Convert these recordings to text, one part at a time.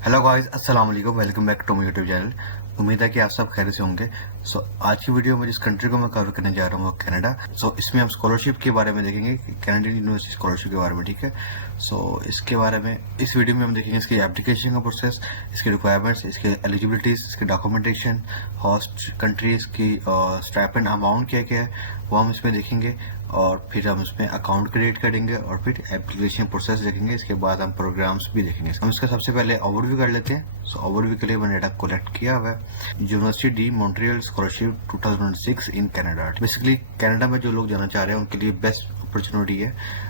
Hello guys, अस्सलाम वालेकुम। Welcome back to my YouTube channel. उम्मीद है कि आप सब खैरियत से होंगे। आज की वीडियो में जिस कंट्री को मैं कवर करने जा रहा हूँ वो कनाडा। इसमें हम स्कॉलरशिप के बारे में देखेंगे, कनाडियन यूनिवर्सिटी स्कॉलरशिप के बारे में। ठीक है। इसके बारे में इस वीडियो में हम देखेंगे इसकी एप्लीकेशन का प्रोसेस, इसके रिक्वायरमेंट्स, इसके एलिजिबिलिटीज, इसके डॉक्यूमेंटेशन, होस्ट कंट्रीज की स्टाइपेंड अमाउंट क्या क्या है वो हम इसमें देखेंगे। और फिर हम इसमें अकाउंट क्रिएट करेंगे और फिर एप्लीकेशन प्रोसेस देखेंगे। इसके बाद हम प्रोग्राम्स भी देखेंगे। हम इसका सबसे पहले ओवरव्यू कर लेते हैं। ओवरव्यू के लिए मैंने डाटा कलेक्ट किया हुआ है। University D Montreal scholarship 2006 in Canada. Basically Canada में जो लोग जाना चाह रहे हैं उनके लिए बेस्ट अपॉर्चुनिटी है।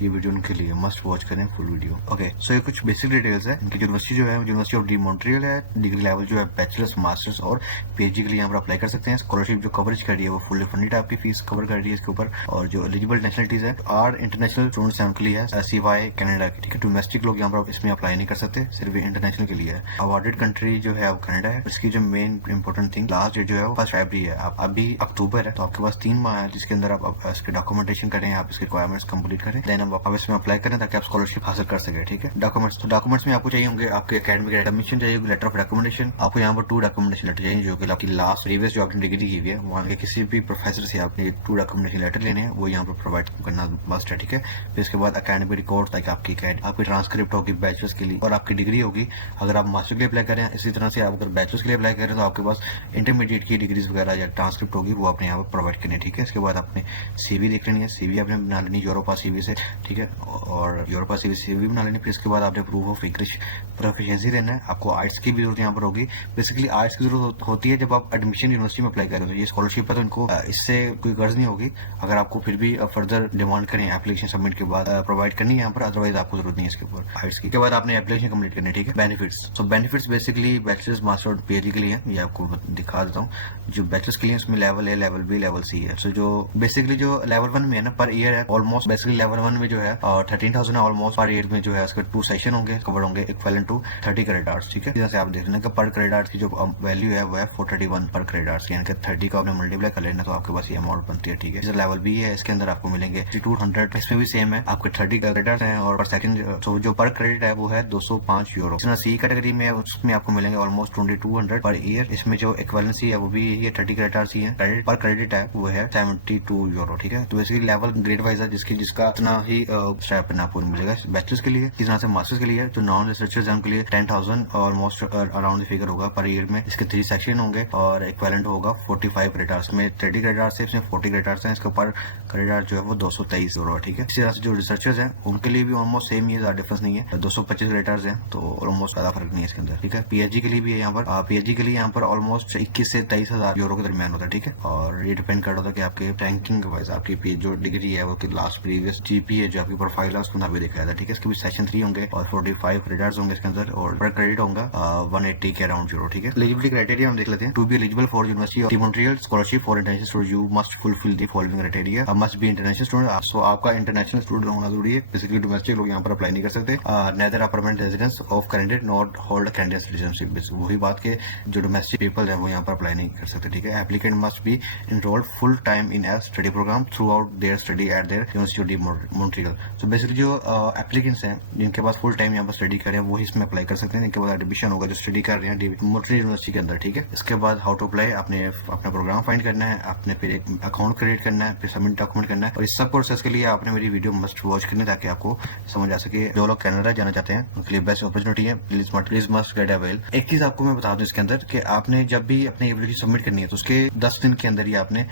ये वीडियो उनके लिए मस्ट वॉच करें फुल वीडियो। ओके, ये कुछ बेसिक डिटेल्स है। इनकी यूनिवर्सिटी जो है यूनिवर्सिटी ऑफ डी मॉन्ट्रियल है। डिग्री लेवल जो है बैचलर्स, मास्टर्स और पीएचडी के लिए यहाँ पर अप्लाई कर सकते हैं। स्कॉलरशिप जो कवरेज कर रही है वो फुल्ली फंडेड आपकी फीस कवर कर रही है इसके ऊपर। और जो एलिजिबल नेशनलिटीज है आर इंटरनेशनल स्टूडेंट्स हैं उनके लिए है, सिवाय कनाडा की। ठीक है, डोमेस्टिक लोग यहाँ पर इसमें अप्लाई नहीं कर सकते, सिर्फ इंटरनेशनल के लिए है। अवार्डेड कंट्री जो है वो कनाडा है। इसकी जो main important thing, last date जो है वो 1 फरवरी है। आप अभी अक्टूबर है तो आपके पास 3 माह है जिसके अंदर आप इसके डॉक्यूमेंटेशन करें, आप इसके रिक्वायरमेंट्स कंप्लीट करें, देन आप इसमें अप्लाई करें ताकि आप स्कॉलरशिप हासिल कर सके। ठीक है। डॉक्यूमेंट्स में आपको चाहिए होंगे आपके एकेडमिक एडमिशन चाहिए, लेटर ऑफ रिकमेंडेशन। आपको यहाँ पर 2 डॉक्यूमेंटेशन लेटर चाहिए जो कि आपकी लास्ट प्रीवियस जो आपने डिग्री की हुई है वहाँ के किसी भी प्रोफेसर से आपने 2 डॉक्यूमेंटेशन लेटर लेने हैं, वो यहाँ पर प्रोवाइड करना मस्ट है। ठीक है। फिर इसके बाद एकेडमिक रिकॉर्ड ताकि आपकी ट्रांसक्रिप्ट होगी बैचलर्स के लिए और आपकी डिग्री होगी। अगर आप मास्टर के लिए अप्लाई करें, इसी तरह से आप अगर बैचलर्स के लिए अप्लाई करें तो आपके पास इंटरमीडिएट की डिग्रीज वगैरह या ट्रांसक्रिप्ट होगी, वो आपने यहाँ पर प्रोवाइड करनी है। ठीक है। इसके बाद आपने सीवी देख लेनी है, सीवी आपने बना लेनी यूरोपा सीवी से। ठीक है। और यूरोपा सीवी बना लेनी। फिर इसके बाद आपने प्रूफ ऑफ इंग्लिश प्रोफिशिएंसी देना है। आपको आर्ट्स की भी जरूरत यहाँ पर होगी। बेसिकली आर्ट्स की जरूरत होती है जब आप एडमिशन यूनिवर्सिटी में अप्लाई करें। तो ये स्कॉलरशिप है तो इनको इससे कोई गर्ज नहीं होगी। अगर आपको फिर भी फर्दर डिमांड करें एप्लीकेशन सबमिट के बाद प्रोवाइड करनी है यहाँ पर, अदरवाइज आपको जरूरत नहीं है इसके ऊपर आर्ट्स की। के बाद आपने एप्लीकेशन कंप्लीट करनी है। ठीक है। Benefits, benefits basically bachelors, master और पीएचडी के लिए है। ये आपको दिखा देता हूँ। जो बैचलर्स के लिए उसमें level A, level B, level C है। जो बेसिकली जो लेवल 1 में है ना पर ईयर है ऑलमोस्ट, बेसिकली लेवल 1 में जो है 13,000 है ऑलमोस्ट पर ईयर में जो है इसके 2 सेशन होंगे, कवर होंगे इक्विवेलेंट टू 30 क्रेडिट आवर्स। ठीक है। जैसे आप देख लेना कि पर क्रेडिट आवर्स की जो वैल्यू है वो है 431 पर क्रेडिट आवर्स, यानी कि 30 को आपने मल्टीप्लाई कर लेना तो आपके पास ये अमाउंट बनती है। ठीक है। लेवल बी है, इसके अंदर आपको मिलेंगे 200, इसमें भी सेम है, आपके 30 क्रेडिट हैं और पर सेकंड जो पर क्रेडिट है वो है 205 यूरो। सी कैटेगरी में उसमें आपको मिलेंगे ऑलमोस्ट 2200 पर ईयर। इसमें जो इक्विवेलेंसी है वो भी ये 30 क्रेडिट आवर्स ही है। क्रेडिट पर क्रेडिट है वो है 72 यूरो। ठीक है। तो बेसिकली लेवल ग्रेड वाइज है जिसका इतना ही स्टाइपेंड आपको मिलेगा बैचलर्स के लिए। इस तरह से मास्टर्स के लिए जो नॉन रिसर्चर्स हैं उनके लिए 10,000 ऑलमोस्ट अराउंड फिगर होगा पर ईयर में। इसके 3 सेक्शन होंगे और इक्विवेलेंट होगा 45 क्रेडिट आवर्स में। 30 क्रेडिट आवर्स है, इसमें 40 क्रेडिट आवर्स हैं। इसके ऊपर क्रेडिट आवर्स जो है वो 223 यूरो है। ठीक है। इसी तरह से जो रिसर्चर्स हैं उनके लिए भी ऑलमोस्ट सेम ही है, ज्यादा डिफरेंस नहीं है। 225 क्रेडिट आवर्स हैं तो ऑलमोस्ट ज्यादा फर्क नहीं है इसके अंदर। ठीक है। पीएचडी के लिए भी है यहाँ पर, पीएचडी के लिए यहाँ पर ऑलमोस्ट 21 से 23,000 यूरो के दरमियान होता है। ठीक है। और ये डिपेंड करता है कि आपके रैंकिंग वाइज आपकी जो डिग्री है वो लास्ट प्रीवियस जीपीए जो आपकी प्रोफाइल है उसके अंदर भी देखा जाता है। ठीक है। इसके भी सेक्शन 3 होंगे और 45 क्रेडिट्स होंगे इसके अंदर और पर क्रेडिट होगा 180 के अराउंड यूरो। ठीक है। एलिजिबिलिटी क्राइटेरिया हम देख लेते हैं। To be eligible for university of Montreal scholarship for international student you must fulfil the following criteria. Must be international student, so आपका इंटरनेशनल स्टूडेंट होना जरूरी है। बेसिकली डोमेस्टिक लोग यहाँ पर अप्लाई नहीं कर सकते। Neither permanent residence of candidate not hold candidate citizenship. वही बात के जो डोमेस्टिक पीपल है वो यहाँ पर अप्लाई नहीं कर सकते। ठीक है। Applicant must be enrolled full time in a study program throughout their study at their university Montreal. So basically जो एप्लीकेंट्स हैं जिनके पास फुल टाइम यहाँ पर स्टडी करें वो इसमें अप्लाई कर सकते हैं। इनके बाद एडमिशन होगा जो स्टडी कर रहे हैं मॉन्ट्रियल यूनिवर्सिटी के अंदर। ठीक है। इसके बाद हाउ टू अप्लाई, आपने अपना प्रोग्राम फाइंड करना है, आपने फिर एक अकाउंट क्रिएट करना है, फिर सबमिट डॉक्यूमेंट करना है। और इस सब प्रोसेस के लिए आपने मेरी वीडियो मस्ट वॉच करनी ताकि आपको समझ आ सके। जो लोग कनाडा जाना चाहते हैं उनके लिए बेस्ट अपॉर्चुनिटी है। Please must get avail. एक चीज आपको मैं बता दूं इसके अंदर कि आपने जब भी अपनी एप्लीकेशन सबमिट करनी है तो उसके 10 दिन के अंदर ही आपने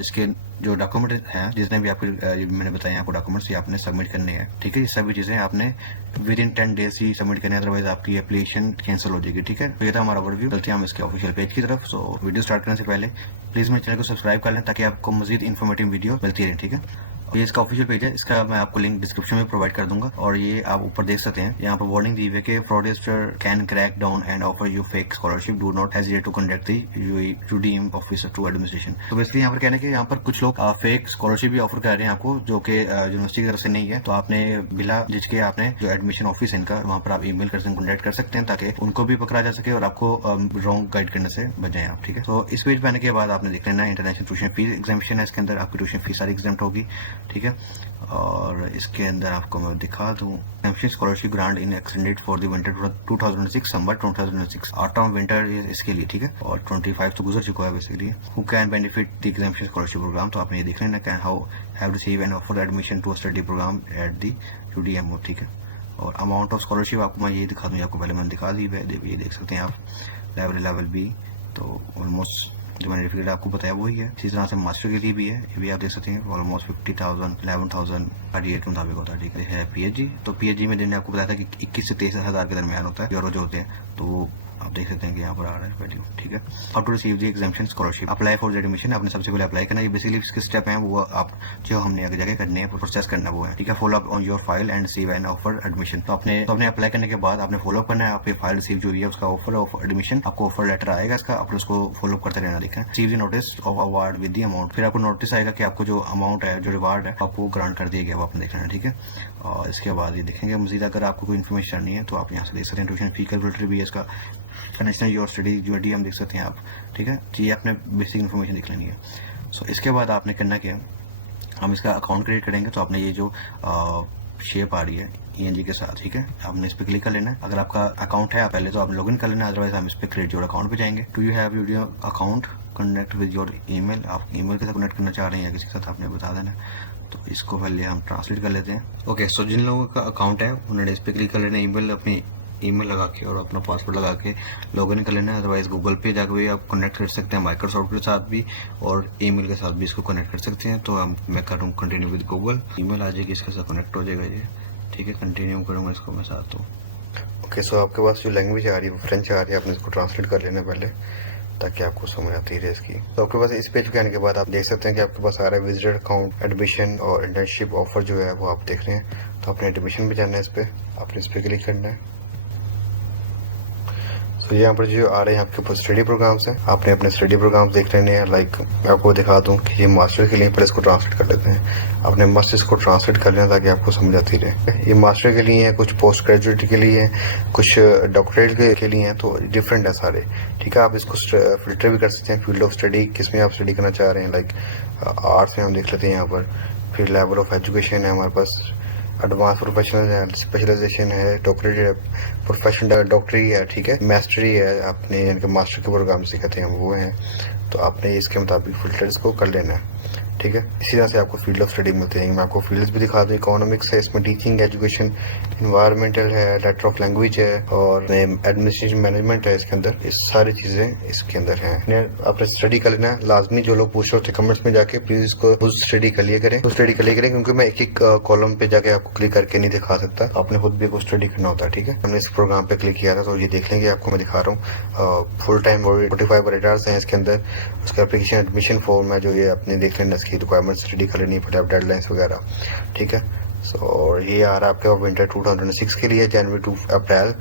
इसके जो डॉक्यूमेंट हैं जितने भी आपके मैंने बताया आपको डॉक्यूमेंट्स ये आपने सबमिट करने हैं। ठीक है। ये सभी चीजें आपने with in 10 days he submit करने, अदरवाइज आपकी एप्लीकेशन कैंसिल हो जाएगी। ठीक है। तो ये था हमारा ओवरव्यू। चलते हैं हम इसके ऑफिशियल पेज की तरफ। वीडियो स्टार्ट करने से पहले प्लीज मेरे चैनल को सब्सक्राइब कर लें ताकि आपको मजीद इन्फॉर्मेटिव वीडियो मिलती रहे। ठीक है। ये इसका ऑफिशियल पेज है, इसका मैं आपको लिंक डिस्क्रिप्शन में प्रोवाइड कर दूंगा और ये आप ऊपर देख सकते हैं। यहाँ पर वार्निंग दी हुई है कि fraudster can crack down and offer you fake scholarship, do not hesitate to contact the UDM officer to administration. तो बेसिकली यहाँ पर कहना है कि यहाँ पर कुछ लोग फेक स्कॉलरशिप भी ऑफर कर रहे हैं आपको जो कि यूनिवर्सिटी की तरफ से नहीं है। तो आपने बिला जिसके आपने जो एडमिशन ऑफिस है इनका वहाँ पर आप ईमेल कर कॉन्टैक्ट कर सकते हैं ताकि उनको भी पकड़ा जा सके और आपको रॉन्ग गाइड करने से बच जाए आप। ठीक है। तो इस पेज पे आने के बाद आपने देख लेना इंटरनेशनल ट्यूशन फीस एग्जामिशन है, इसके अंदर आपकी ट्यूशन फीस सारी एग्जाम होगी। ठीक है। और इसके अंदर आपको मैं दिखा दूँ, scholarship grant in extended for the winter 2006 summer 2006 autumn winter इसके लिए, ठीक है। और 25 तो गुजर चुका है basically. Who can benefit the examination scholarship program, तो आपने ये देख लेना can how have receive an offer admission to study program at the UDMO, ठीक है। और अमाउंट ऑफ स्कॉलरशिप आपको मैं ये दिखा दूँ, आपको पहले मैंने दिखा दी है, ये देख सकते हैं आप लेवल B, तो ऑलमोस्ट जो मैंने डिफिकल्ट आपको बताया वही है। इसी तरह से मास्टर के लिए भी है, ये भी आप देख सकते हैं ऑलमोस्ट 50,000 11,000 38 मुताबिक होता है, ठीक है। PhD, तो PhD में मैंने आपको बताया था कि 21 से 23 हज़ार के दरमियान होता है यूरो जो होते हैं, तो आप देख सकते हैं कि यहाँ पर आ रहा है वैल्यू, ठीक है। How to receive the examination scholarship, apply for the admission, आपने सबसे पहले अप्लाई करना है। ये बेसिकली इसके स्टेप हैं वो आप जो हमने आगे जाके करने हैं, प्रोसेस करना वो है, ठीक है। Follow up on your file and receive an offer admission, तो आपने अप्लाई करने के बाद आपने फॉलो अप करना है, आपकी फाइल रिसीव जो हुई है उसका ऑफर ऑफ एडमिशन, आपको ऑफर लेटर आएगा इसका, आपने उसको फॉलो अप करते रहना, ठीक है। Receive the notice of award with the amount, फिर आपको नोटिस आएगा कि आपको जो अमाउंट है, जो रिवार्ड है, आपको ग्रांट कर दिया गया, वो आपने देखना है, ठीक है। और इसके बाद ये देखेंगे मजीद अगर आपको कोई इन्फॉर्मेशन चाहिए है तो आप यहाँ से देख सकते हैं। ट्यूशन फी कैलकुलेटर भी है इसका, नेशनल योर स्टडी UAD हम देख सकते हैं आप, ठीक है। तो ये आपने बेसिक इन्फॉर्मेशन देख लेनी है। सो इसके बाद आपने करना क्या, हम इसका अकाउंट क्रिएट करेंगे, तो आपने ये जो शेप आ रही है ENG के साथ, ठीक है, आपने इस पर क्लिक कर लेना है। अगर आपका अकाउंट है पहले तो आप लॉगिन कर लेना, अदरवाइज हम इस पर क्रिएट योर अकाउंट पे जाएंगे। Do you have video account connect with your email, आप ईमेल के साथ कनेक्ट करना चाह रहे हैं या किसी के साथ, आपने बता देना। तो इसको पहले हम ट्रांसलेट कर लेते हैं। ओके, सो जिन लोगों का अकाउंट है उन्होंने इस पर क्लिक कर लेना, ईमेल अपनी ईमेल लगा के और अपना पासवर्ड लगा के लॉगिन कर लेना है। अदरवाइज गूगल पे जाकर भी आप कनेक्ट कर सकते हैं, माइक्रोसॉफ्ट के साथ भी और ईमेल के साथ भी इसको कनेक्ट कर सकते हैं। तो मैं कर रहा हूँ कंटिन्यू विद गूगल, ईमेल आ जाएगी, इसके साथ कनेक्ट हो जाएगा ये, ठीक है। कंटिन्यू करूँगा इसको मैं साथ। तो ओके, सो आपके पास जो लैंग्वेज आ रही है वो फ्रेंच आ रही है, आपने इसको ट्रांसलेट कर लेना पहले ताकि आपको समझ आती रहे इसकी। तो आपके पास इस पेज पे आने के बाद आप देख सकते हैं कि आपके पास आ रहा है विजिटर अकाउंट, एडमिशन और इंटर्नशिप ऑफर जो है वो आप देख रहे हैं। तो आपने एडमिशन पे जाना है, इस पे आपने इस पे क्लिक करना है। तो यहाँ पर जो आ रहे हैं आपके पास स्टडी प्रोग्राम्स हैं, आपने अपने स्टडी प्रोग्राम्स देख लेने हैं। लाइक मैं आपको दिखा दूँ कि ये मास्टर के लिए, पहले इसको ट्रांसलेट कर लेते हैं। आपने मस्ट इसको ट्रांसलेट कर लेना ताकि आपको समझ आती रहे। ये मास्टर के लिए है, कुछ पोस्ट ग्रेजुएट के लिए है, कुछ डॉक्टरेट के लिए हैं, तो डिफरेंट है सारे, ठीक है। आप इसको फिल्टर भी कर सकते हैं, फील्ड ऑफ स्टडी किस में आप स्टडी करना चाह रहे हैं। लाइक आर्ट्स में हम देख लेते हैं यहाँ पर, फिर लेवल ऑफ एजुकेशन है हमारे पास, एडवांस प्रोफेशनल है, स्पेशलाइजेशन है, डॉक्टरेट है, प्रोफेशनल डॉक्टरी है, ठीक है, मास्टरी है, आपने यानी कि मास्टर के प्रोग्राम सिखाते हैं वो हैं। तो आपने इसके मुताबिक फिल्टर्स को कर लेना है, ठीक है। इसी तरह से आपको फील्ड ऑफ स्टडी मिलते हैं। मैं आपको फील्ड्स भी दिखा दूँ, इकोनॉमिक्स है, इसमें टीचिंग, एजुकेशन, इन्वायरमेंटल है, लेटर ऑफ लैंग्वेज है और एडमिनिस्ट्रेशन मैनेजमेंट है। इसके अंदर ये सारी चीजें इसके अंदर हैं। आपने स्टडी कर लेना है लाजमी। जो लोग पूछ रहे होते कमेंट्स में जाके प्लीज इसको खुद स्टडी कर लिया करें, स्टडी कर लिया करें, क्योंकि मैं एक एक कॉलम पे जाके आपको क्लिक करके नहीं दिखा सकता, आपने खुद भी कुछ स्टडी करना होता है, ठीक है। हमने इस प्रोग्राम पे क्लिक किया था तो ये देख लेंगे, आपको मैं दिखा रहा हूँ। फुल टाइम 45 क्रेडिट्स हैं इसके अंदर। उसका एप्लीकेशन एडमिशन फॉर्म है जो ये आपने देख लेना, इसकी रिक्वायरमेंट स्टडी कर लेनी पड़े, डेडलाइंस वगैरह, ठीक है। और ये आ रहा है आपके विंटर 2006 के लिए, January to April.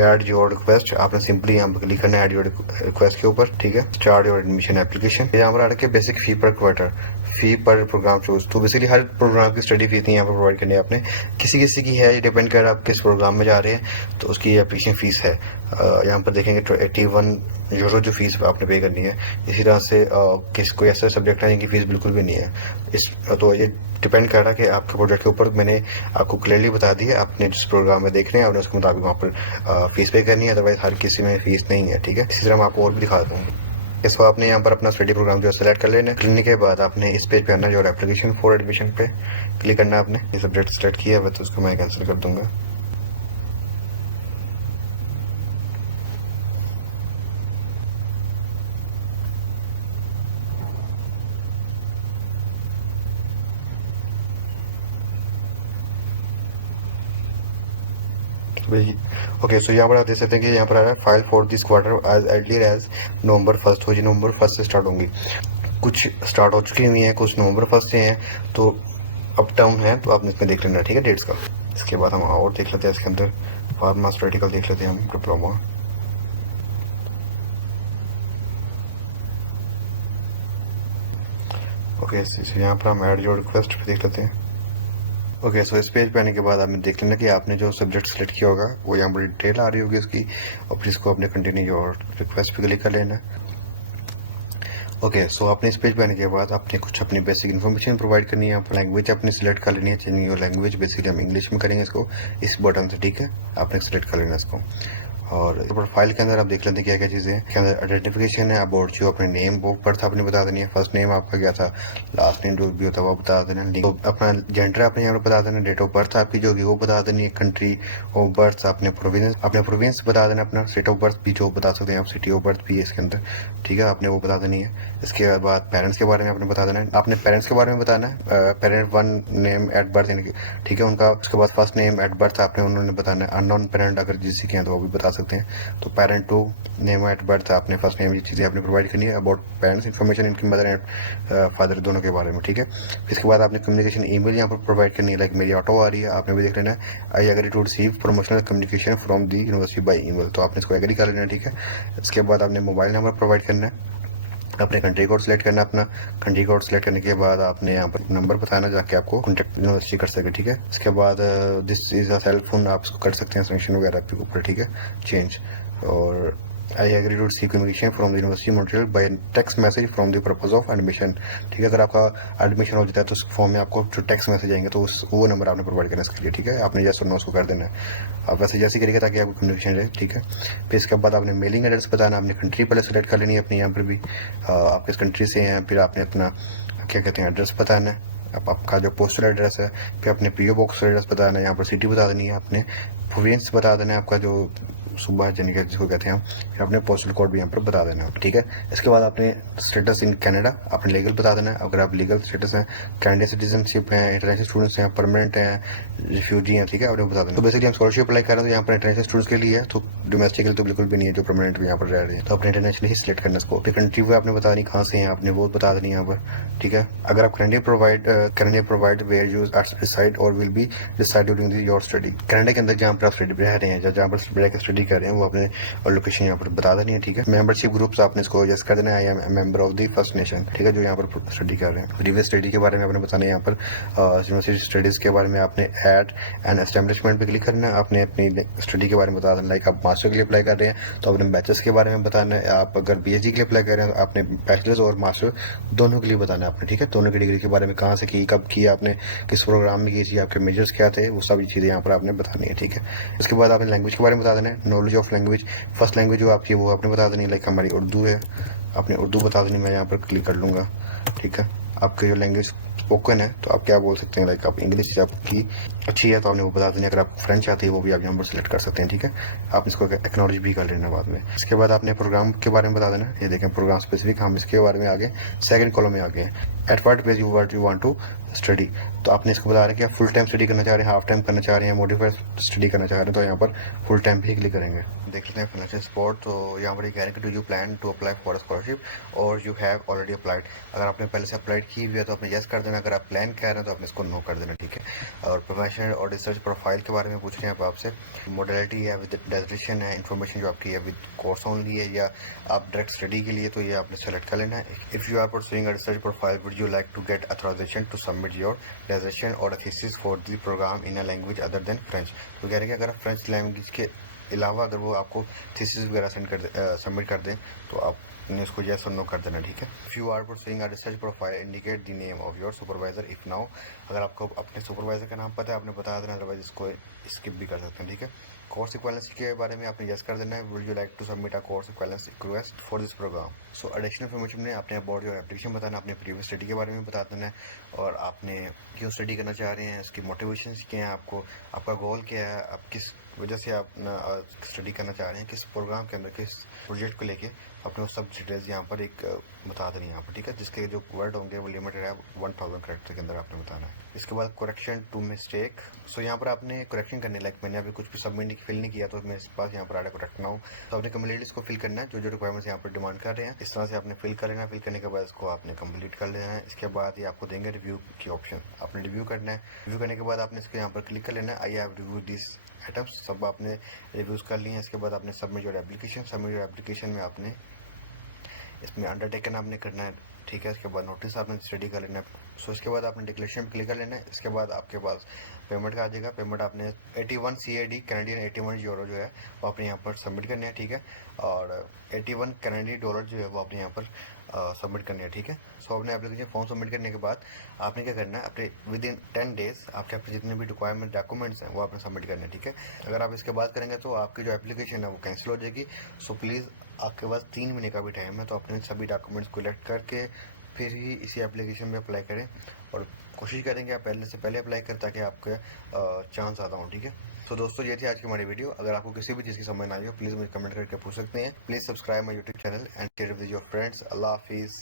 Add your request, आपने सिंपली यहाँ पर क्लिक करना है ऐड योर रिक्वेस्ट के ऊपर, ठीक है। Start your admission application. यहाँ पर आ रहा है बेसिक फी पर क्वार्टर, फी पर प्रोग्राम चूज। तो बेसिकली हर प्रोग्राम की स्टडी फीस यहाँ पर प्रोवाइड करनी है आपने। किसी किसी की है, ये डिपेंड कर रहा है आप किस प्रोग्राम में जा रहे हैं, तो उसकी एप्लीकेशन फीस है। यहाँ पर देखेंगे तो 81 यूरो जो फीस आपने पे करनी है। इसी तरह से किस कोई ऐसा सब्जेक्ट है जिनकी फीस बिल्कुल भी नहीं है। तो ये डिपेंड कर रहा है कि आपके प्रोजेक्ट के ऊपर। मैंने आपको क्लियरली बता दी है, आपने जिस प्रोग्राम में देख रहे हैं आपने उसके मुताबिक वहाँ पर फीस पे करनी है, अदरवाइज हर किसी में फीस नहीं है, ठीक है। इसी तरह मैं आपको और भी दिखा दूँगा। इसको आपने यहाँ पर अपना स्टडी प्रोग्राम जो सेलेक्ट कर लेना। करने के बाद आपने इस पेज पे आना, जो एप्लीकेशन फॉर एडमिशन पे क्लिक करना। आपने ये सब्जेक्ट सेलेक्ट किया है तो उसको मैं कैंसिल कर दूंगा। ओके, सो यहाँ पर आप देख सकते हैं कि यहाँ पर आ रहा है file for this quarter as earlier as November 1 हो जी, नवंबर 1 से स्टार्ट होंगी। कुछ स्टार्ट हो चुकी हुई हैं, कुछ नवंबर 1 से हैं, तो अप डाउन है, तो आपने इसमें देख लेना, ठीक है, डेट्स का। इसके बाद हम और देख लेते हैं इसके अंदर फार्मास्यूटिकल देख लेते हैं हम, डिप्लोमा। ओके, यहाँ पर हम ऐड योर रिक्वेस्ट पे देख लेते हैं। ओके, सो इस पेज पे आने के बाद आपने देख लेना कि आपने जो सब्जेक्ट सेलेक्ट किया होगा वो यहाँ पर डिटेल आ रही होगी उसकी, और फिर इसको आपने कंटिन्यू योर रिक्वेस्ट पे क्लिक कर लेना। ओके, सो आपने इस पेज पे आने के बाद आपने कुछ अपनी बेसिक इन्फॉर्मेशन प्रोवाइड करनी है। यहाँ पर लैंग्वेज अपनी सिलेक्ट कर लेनी है, चेंजिंग योर लैंग्वेज। बेसिकली हम इंग्लिश में करेंगे इसको, इस बटन से, ठीक है। आपने सिलेक्ट कर लेना इसको। और प्रोफाइल के अंदर आप देख लेते हैं क्या क्या चीज़ें हैं। के अंदर आइडेंटिफिकेशन है, अबाउट जो अपने नेम वो बर्थ आपने बता देनी है। फर्स्ट नेम आपका क्या था, लास्ट नेम जो भी होता है वो बता देना। तो अपना जेंडर आपने यहाँ पर बता देना। डेट ऑफ बर्थ आपकी जो होगी वो बता देनी है। कंट्री ऑफ बर्थ आपने प्रोविंस बता देना अपना। स्टेट ऑफ बर्थ भी जो बता सकते हैं आप, सिटी ऑफ बर्थ भी है इसके अंदर, ठीक है, आपने वो बता देनी है। इसके बाद पेरेंट्स के बारे में आपने बता देना है। आपने पेरेंट्स के बारे में बताना है। Parent one name at birth, यानी कि ठीक है उनका। उसके बाद फर्स्ट नेम एट बर्थ आपने उन्होंने बताना है। अननोन पेरेंट अगर जिसके हैं तो वो भी बता सकते हैं। तो parent to name at birth आपने फर्स्ट नेम, ये चीज़ें आपने प्रोवाइड करनी है। अबाउट पेरेंट्स इन्फॉर्मेशन, इनकी मदर एंड फादर दोनों के बारे में, ठीक है। इसके बाद आपने कम्युनिकेशन ईमेल यहाँ पर प्रोवाइड करनी है। लाइक मेरी ऑटो आ रही है, आपने भी देख लेना है। I agree to receive promotional communication from the university by email, तो आपने इसको एग्री कर लेना है, ठीक है। इसके बाद आपने मोबाइल नंबर प्रोवाइड करना है। अपने कंट्री कोड सेलेक्ट करना है। अपना कंट्री कोड सेलेक्ट करने के बाद आपने यहाँ पर नंबर बताना जाके आपको कॉन्टेक्ट यूनिवर्सिटी कर सके, ठीक है। इसके बाद this is a cell phone, आप इसको कर सकते हैं सेलेक्शन वगैरह के ऊपर, ठीक है, चेंज। और I agree to receive communication from the university Montreal by text message from the purpose of admission, ठीक है। अगर आपका एडमिशन हो जाता है तो उस फॉर्म में आपको जो टेक्स्ट मैसेज आएंगे तो वो नंबर आपने प्रोवाइड करना है इसके लिए, ठीक है। आपने जैसे नो उसको कर देना है। आप वैसे जैसे करिएगा ताकि आपको कम्युनिकेशन रहे, ठीक है। फिर इसके बाद आपने मेलिंग एड्रेस बताना। आपने कंट्री पहले सेलेक्ट कर लेनी है अपनी, यहाँ पर भी आप किस कंट्री से हैं। फिर आपने अपना क्या कहते हैं एड्रेस बताना है, अब आपका जो पोस्टल एड्रेस है। फिर अपने पीओ बॉक्स एड्रेस बताना है, यहाँ पर सिटी बता देनी है। आपने प्रोविंस बता देना है, आपका जो सूबा यानी कि जिसको कहते हैं हम। फिर अपने पोस्टल कोड भी यहाँ पर बता देना है, ठीक है। इसके बाद आपने स्टेटस इन कनाडा आपने लीगल बता देना है। अगर आप लीगल स्टेटस हैं, कैनेडियन सिटीजनशिप है, इंटरनेशनल स्टूडेंट्स हैं, परमानेंट हैं, रिफ्यूजी हैं, ठीक है, आपने बता देना। तो बेसिकली हम स्कॉलरशिप अप्लाई कर रहे हैं तो यहाँ पर इंटरनेशनल स्टूडेंट्स के लिए है, तो डोमेस्टिक के लिए तो बिल्कुल भी नहीं है, जो परमानेंट भी यहाँ पर रह रहे हैं। तो अपने इंटरनेशनल ही सिलेक्ट करना इसको। फिर कंट्री को आपने बता देनी कहाँ से हैं, आपने वो बता देनी यहाँ पर, ठीक है। अगर आप Canadian province where you reside और will be reside during your study. Canada के अंदर जहाँ पर आप स्टडी रह रहे हैं, जहाँ पर स्टडी कर रहे हैं, वो अपने और लोकेशन यहाँ पर बता देनी है, ठीक है। मेंबरशिप ग्रुप्स आपने इसको जस्ट कर देना है। I am member of the first nation, ठीक है, जो यहाँ पर स्टडी कर रहे हैं। प्रीवियस स्टडी के बारे में आपने बताना है। यहाँ पर यूनिवर्सिटी स्टडीज के बारे में आपने ऐड एंड एस्टेब्लिशमेंट पे क्लिक करना है। आपने अपनी स्टडी के बारे में बता देना। लाइक आप मास्टर के लिए अप्लाई कर रहे हैं तो अपने बैचलर्स के बारे में बताना है। आप अगर पीएचडी के लिए अप्लाई कर रहे हैं तो आपने बैचलर्स और मास्टर दोनों के लिए बताना है आपने, ठीक है। दोनों की डिग्री के बारे में, कहाँ से की, कब की आपने, किस प्रोग्राम में की थी, आपके मेजर्स क्या थे, वो सभी चीज़ें यहाँ पर आपने बतानी है, ठीक है। इसके बाद आपने लैंग्वेज के बारे में बता देना है। Knowledge of language, first language जो आपकी वो आपने बता देनी है। लाइक हमारी उर्दू है, आपने उर्दू बता देनी। मैं यहाँ पर क्लिक कर लूँगा, ठीक है। आपकी जो लैंग्वेज स्पोकन है तो आप क्या बोल सकते हैं, लाइक आप इंग्लिश आपकी अच्छी है तो आपने वो बता देनी। अगर आपको फ्रेंच आती है वो भी आप यहाँ पर सिलेक्ट कर सकते हैं, ठीक है। आप इसको एक्नॉलेज भी कर लेना बाद में। इसके बाद आपने प्रोग्राम के बारे में बता देना। ये देखें प्रोग्राम स्पेसिफिक, हम इसके बारे में आगे सेकंड कॉलम में आगे at what page you want to study. तो आपने इसको बता रहे हैं कि आप फुल टाइम स्टडी करना चाह रहे हैं, हाफ टाइम करना चाह रहे हैं, मॉडिफाइड स्टडी करना चाह रहे हैं, तो यहाँ पर फुल टाइम भी क्लिक करेंगे। देख लेते हैं फाइनेंशियल सपोर्ट। तो यहाँ पर ये कह रहे हैं कि do you plan to apply for scholarship और यू हैव ऑलरेडी अप्लाइड। अगर आपने पहले से अप्लाइड की हुई है तो आपने यस कर देना। अगर आप प्लान कर रहे हैं तो आपने इसको नो कर देना, ठीक है। और प्रोफेशनल और रिसर्च प्रोफाइल के बारे में पूछ रहे हैं आपसे। मोडलिटी है विद डेजिग्नेशन है, इन्फॉर्मेशन जो आपकी है विद कोर्स ओनली है या आप डायरेक्ट स्टडी के लिए, तो ये आपने सेलेक्ट कर लेना है। If you are pursuing a research profile would you like to get authorisation to submit your designation और thesis for the programme in a language other than French. तो कह रहे हैं कि अगर आप फ्रेंच लैंग्वेज के अलावा अगर वो आपको थीसिस वगैरह सबमिट कर दें तो आपने उसको यस और नो कर देना, ठीक है। If you are pursuing a research profile indicate the name of your supervisor if now. अगर आपको अपने सुपरवाइजर का नाम पता है आपने बता देना, अदरवाइज इसको स्किप भी कर सकते हैं, ठीक है। कोर्स इक्वालेंसी के बारे में आपने यस कर देना है। Would you like to submit a course equivalency request for this programme. So additional information में आपने अबाउट योर एप्लीकेशन बताना, अपने प्रीवियस स्टडी के बारे में बता देना है और आपने क्यों स्टडी करना चाह रहे हैं, उसकी मोटिवेशन क्या है, आपको आपका गोल क्या है, आप किस वजह से आप स्टडी करना चाह रहे हैं, किस प्रोग्राम के अंदर, किस प्रोजेक्ट को लेके अपने वो सब डिटेल्स यहाँ पर एक बता देनी है यहाँ पर, ठीक है। जिसके जो वर्ड होंगे वो लिमिटेड है 1000 कैरेक्टर के अंदर आपने बताना है। इसके बाद करेक्शन टू मिस्टेक। सो यहाँ पर आपने करेक्शन करनी है। लाइक मैंने अभी कुछ भी सबमिट फिल नहीं किया तो मेरे पास यहाँ पर आ रहा है करेक्ट नाउ। तो आपने कम्प्लीट इसको फिल करना है, जो जो रिक्वायरमेंट्स यहाँ पर डिमांड कर रहे हैं इस तरह से आपने फिल कर लेना है। फिल करने के बाद इसको आपने कंप्लीट कर लेना है। इसके बाद ये आपको देंगे रिव्यू की ऑप्शन, आपने रिव्यू करना है। रिव्यू करने के बाद आपने इसको यहाँ पर क्लिक कर लेना है। I have review this items, सब आपने रिव्यूज़ कर लिए हैं। इसके बाद आपने सबमिट योर एप्लीकेशन में आपने इसमें अंडरटेकन आपने करना है, ठीक है। इसके बाद नोटिस आपने स्टडी कर लेना है। सो इसके बाद आपने डिक्लेरेशन पे क्लिक कर लेना है। इसके बाद आपके पास पेमेंट का आ जाएगा। पेमेंट आपने 81 CAD कैनेडियन 81 यूरो जो है वो आपने यहाँ पर सबमिट करना है, ठीक है। और 81 कैनेडियन डॉलर जो है वो आपने यहाँ पर सबमिट करनी है, ठीक है। सो अपने एप्लीकेशन फॉर्म सबमिट करने के बाद आपने क्या करना है, अपने विद इन 10 डेज आपके आपके जितने भी रिक्वायरमेंट डॉक्यूमेंट्स हैं वो आपने सबमिट करने हैं, ठीक है। अगर आप इसके बाद करेंगे तो आपकी जो एप्लीकेशन है वो कैंसिल हो जाएगी। सो प्लीज़ आपके पास 3 महीने का भी टाइम है, तो अपने सभी डॉक्यूमेंट्स कलेक्ट करके फिर ही इसी एप्लीकेशन में अप्लाई करें, और कोशिश करेंगे आप पहले से पहले अप्लाई करें ताकि आपके चांस ज़्यादा हों, ठीक है। तो दोस्तों ये थी आज की हमारी वीडियो। अगर आपको किसी भी चीज़ की समझ ना आई हो प्लीज़ मुझे कमेंट करके पूछ सकते हैं। Please subscribe my YouTube channel and share with your friends. अल्लाह हाफिज़।